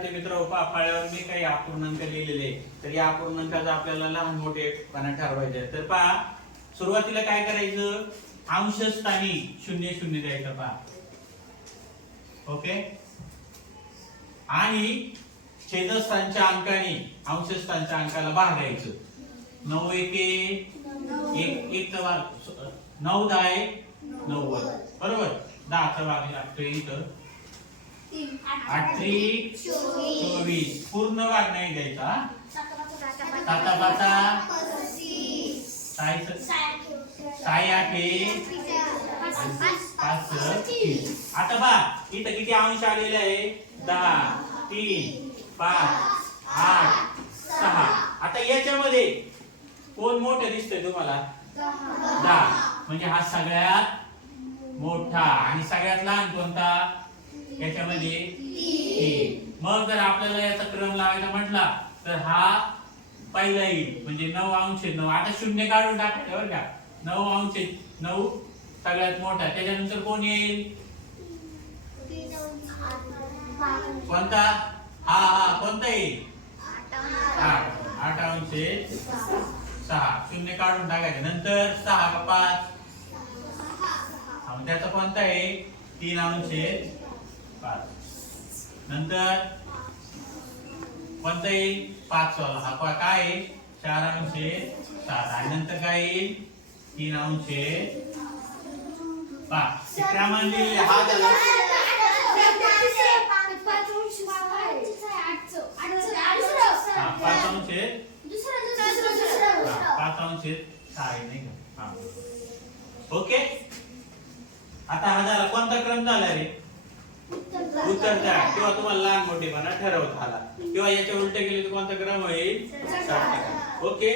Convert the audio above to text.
विद्यार्थी मित्र पाळ्यावर मी काही अपूर्णांक लिहिलेले तर या अपूर्णांकाचा आपल्याला लहान मोठेपणा ठरवायचे तर पहा सुरुवातीला काय करायचं? अंशस्थानी शून्य शून्य द्यायचं पहा. ओके? आणि छेदस्थानच्या अंकाने अंशस्थानच्या अंकाला भाग द्यायचं. नऊ एक एक एक नऊ दहा एक नव्वद. बरोबर? दहा अकरा भाग लागतोय इथं. आठरी चोवीस. पूर्ण भाग नाही द्यायचा हा? साता पाचा साय साई पाच आता पहा इथं किती अंश आलेले आहे? दहा तीन पाच आठ सहा. आता याच्यामध्ये कोण मोठं दिसतंय तुम्हाला? दहा. म्हणजे हा सगळ्यात मोठा. आणि सगळ्यात लहान कोणता? याच्यामध्ये तीन. मग जर आपल्याला याचा क्रम लावायचा म्हटला तर हा पहिला येईल. म्हणजे नऊ अंश नऊ. आता शून्य काढून टाकायचं बरं का. नऊ अंश नऊ सगळ्यात मोठा. त्याच्यानंतर कोण येईल? कोणता? हा हा. कोणता येईल? आठ. आठ अंश सहा. शून्य काढून टाकायचे. नंतर सहा पाच? त्याचा कोणता आहे तीन अंश पाच. नंतर कोणता येईल पाच वाला हा पा- काय? आहे चार अंश सात. आणि नंतर काय येईल? तीन अंश पाच. हे क्रमांक दिलेले हा झाला पाच अंश. हा, पाच अंश सहा आहे नाही का? हा. ओके? आता हा झाला. कोणता क्रम झाला रे? उत्तरचा किंवा तुम्हाला लहान मोठेपणा ठरवता आला. किंवा याच्या उलट गेले तर कोणता क्रम होईल? ओके?